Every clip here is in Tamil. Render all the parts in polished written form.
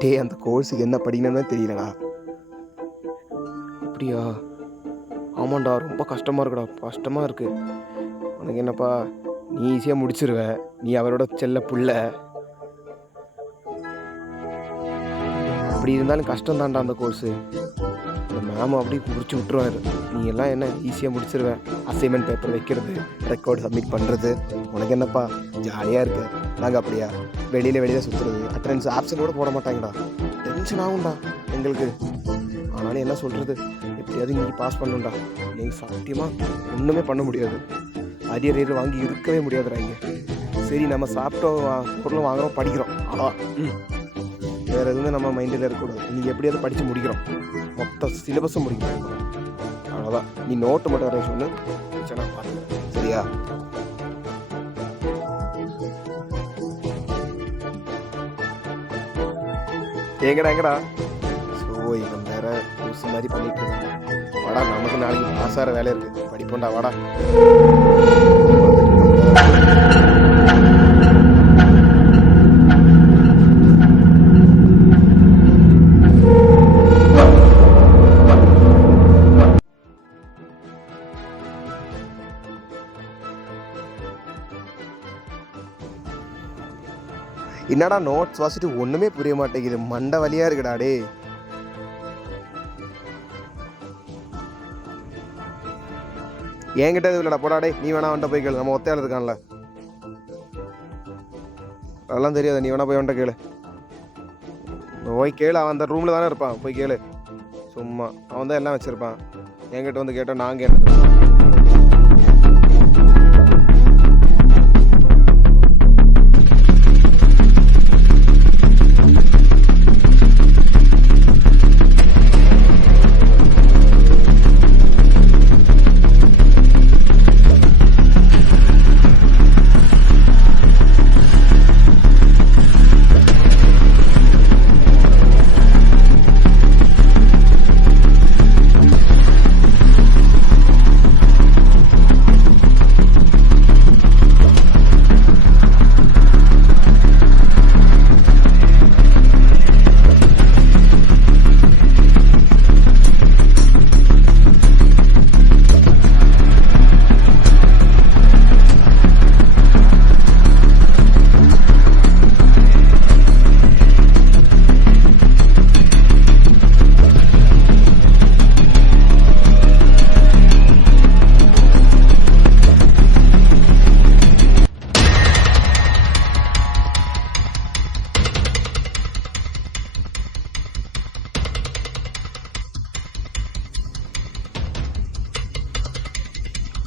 டேய் அந்த கோர்ஸுக்கு என்ன படிக்கணும்னு தெரியலடா. அப்படியா? ஆமாண்டா, ரொம்ப கஷ்டமாக இருக்குடா, கஷ்டமாக இருக்குது. உனக்கு என்னப்பா, நீ ஈஸியாக முடிச்சிருவ, நீ அவரோட செல்ல புள்ள. அப்படி இருந்தாலும் கஷ்டம் தான்டா அந்த கோர்ஸு. இந்த மேம் அப்படி முடிச்சு விட்டுருவாரு. நீ எல்லாம் என்ன ஈஸியாக முடிச்சிருவ. அசைன்மெண்ட் பேப்பர் வைக்கிறது, ரெக்கார்டு சப்மிட் பண்ணுறது, உனக்கு என்னப்பா ஜாலியாக இருக்கு. நாங்கள் அப்படியா வெளியில் சுற்றுறது, அட்டண்டன்ஸ் ஆப்ஷன் கூட போட மாட்டாங்கடா. டென்ஷன் ஆகும்டா எங்களுக்கு. ஆனாலும் என்ன சொல்கிறது, எப்படியாவது இன்றைக்கி பாஸ் பண்ணணும்டா. நீங்கள் சத்தியமாக ஒன்றுமே பண்ண முடியாது. அரியர் வாங்கி இருக்கவே முடியாதுடா இங்கே. சரி, நம்ம சாப்பிட்டோம், பொருளும் வாங்குகிறோம், படிக்கிறோம், அதான். வேறு எதுவுமே நம்ம மைண்டில் இருக்கக்கூடாது. நீங்கள் எப்படியாவது படித்து முடிக்கிறோம், மொத்த சிலபஸும் முடிக்கிறோம், அவ்வளோதான். நீ நோட்டு மட்டும் வர சொல்லு, பிரச்சனை பாருங்க, சரியா? எங்கடா ஸோ இவன் வேற லூசு மாதிரி பண்ணிட்டு இருக்காங்க. வாடா, நமக்கு நாளைக்கு பாஸ் ஆகிற வேலை இருக்குது, படிப்போண்டா, வாடா. என்னடா நோட்ஸ் வாசிட்டு ஒண்ணுமே புரிய மாட்டேங்குது, மண்டை வலியா இருக்குடா. டே என்கிட்ட இது இல்லடா, போடாடே. நீ வேணா வந்துட்ட போய் கேளு, நம்ம ஒத்தையாள் இருக்கான்ல, அதெல்லாம் தெரியாது. நீ வேணா போய் வந்துட்ட கேளு, போய் கேளு. அவன் அந்த ரூம்ல தானே இருப்பான், போய் கேளு. சும்மா அவன் தான் எல்லாம் வச்சிருப்பான். என்கிட்ட வந்து கேட்டால் நாங்கள் என்ன?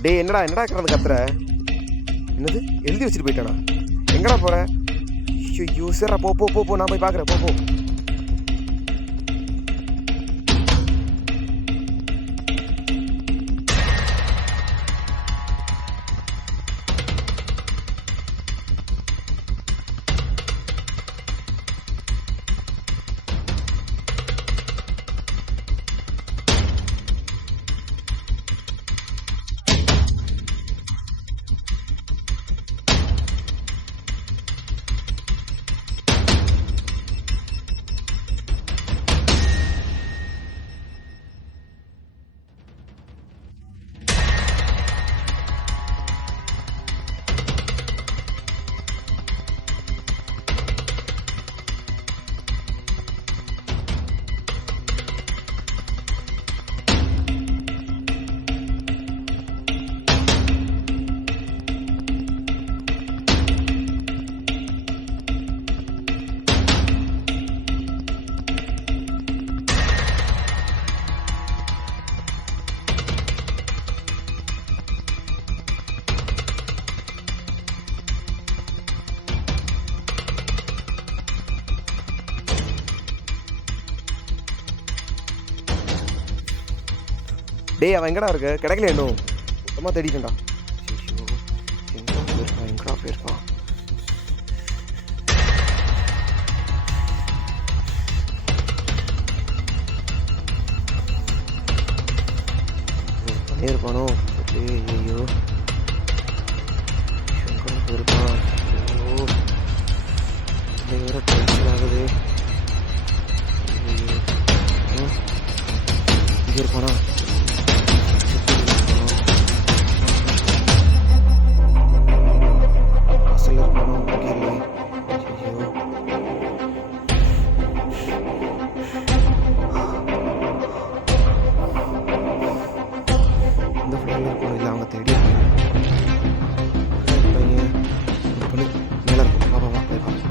டே என்னடா கிடந்து கத்துற? என்னது எழுதி வச்சுட்டு போயிட்டானா? எங்கடா போற? ஐயோ சரி, போ போ போ, நான் போய் பார்க்குறேன், போ. டே அவன் எங்கடா இருக்கு? கிடைக்கல இன்னும், சுத்தமாக தேடிட்டேன்டா. எங்கடா போயிருப்பான்? பண்ணியிருப்பானோ? ஐயோ எங்கடா போயிருப்பான்? ஐயோ வேற டென்ஷன் ஆகுது. எங்கே இருப்பானா? வாசல்ல இருப்பானோ? இங்கே இல்லையே. ஐயோ, இந்த ஃப்ளோரில் இருப்பானோ? இல்லை, அவங்க தேடி இருப்பாங்க. பையன் ஒரு பொண்ணு மேலே இருக்கும். வா வா வா போய் பார்ப்போம்.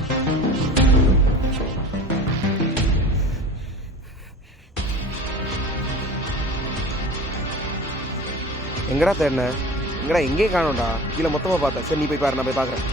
எங்கடா தேடின? எங்கடா எங்கேயும் காணோம்டா. கீழே மொத்தமாக பார்த்தேன். சரி, நீ போய் பாரு, நான் போய் பார்க்குறேன்.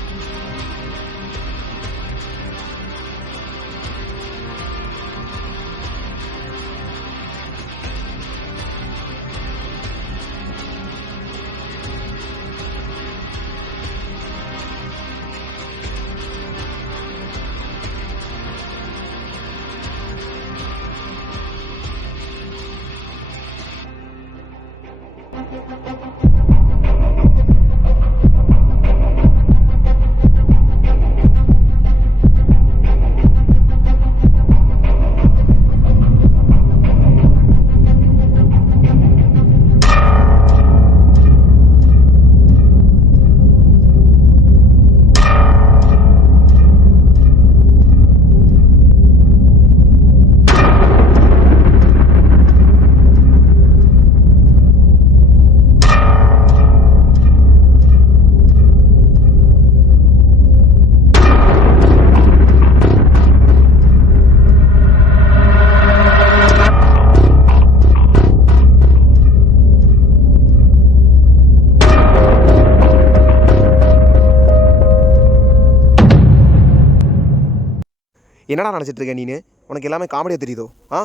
என்னடா நினச்சிட்டு இருக்க நீனு? உனக்கு எல்லாமே காமெடியாக தெரியுதோ? ஆ,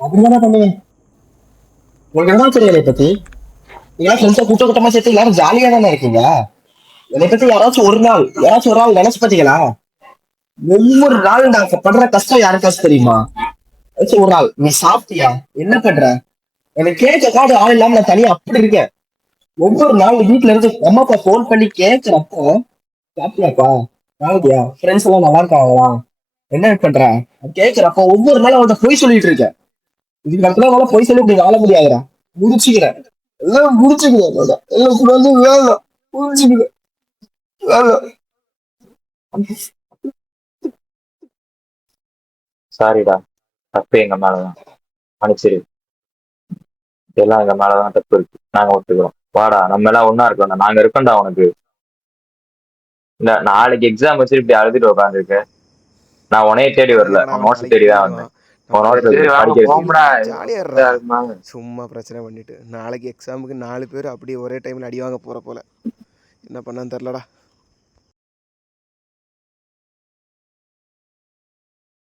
அப்படிதானே பண்ணுவேன். உங்களுக்கு என்ன தெரியல பத்தி? நீங்க ஃப்ரெண்ட்ஸை கூட்டமா சேர்த்து எல்லாரும் ஜாலியா தானே இருக்கீங்க. என்னை பத்தி யாராச்சும் ஒரு நாள் நினைச்சு பாத்தீங்களா? ஒவ்வொரு நாளும் நான் படுற கஷ்டம் யாருக்காச்சும் தெரியுமா? ஏதாச்சும் ஒரு நாள் நீ சாப்பிட்டியா, என்ன பண்ற, எனக்கு கேட்க காடு ஆள் இல்லாம நான் தனியா அப்படி இருக்கேன். ஒவ்வொரு நாள் வீட்டுல இருந்து அம்மா அப்பா போன் பண்ணி கேட்கிறப்போ, சாப்பிட்டியாப்பா, நாளையா ஃப்ரெண்ட்ஸ் எல்லாம் நல்லா இருக்காங்களா, என்ன பண்ற கேட்கிறப்போ ஒவ்வொரு நாளும் அவன்கிட்ட போய் சொல்லிட்டு இருக்கேன். இதுக்கு அடுத்தனால போய் சொல்லி இப்படி வாழ முடியாதுடா. முடிச்சுக்கிறேன், எல்லாம் முடிச்சுக்கிறேன், எல்லாம் வந்து வேலை முடிச்சுக்கிறேன் வேலை. சாரிடா, தப்பு எங்க மேலதான், மன்னிச்சிரு. எல்லாம் எங்க மேலதான் தப்பு இருக்கு, நாங்க ஒத்துக்கிறோம். வாடா, நம்ம எல்லாம் ஒண்ணா இருக்கோம்டா, நாங்க இருக்கோம்டா உனக்கு. இல்ல, நாளைக்கு எக்ஸாம் வச்சு இப்படி அழுதுட்டு உட்காந்துருக்க. நான் உனைய தேடி வரல, எங்கடா உன் அவன் நோட்ஸ் நாளைக்கு தேடி தான் தேடுவான்? வந்தேன். நம்ம உன் நோட்ஸ் படிக்கிறது படிக்கிறது ஜாலியாக இருடா. சும்மா பிரச்சனை பண்ணிட்டு நாளைக்கு எக்ஸாமுக்கு 4 பேர் அப்படியே ஒரே டைமில் அடி வாங்க போகிற போல. என்ன பண்ணான்னு தெரிலடா.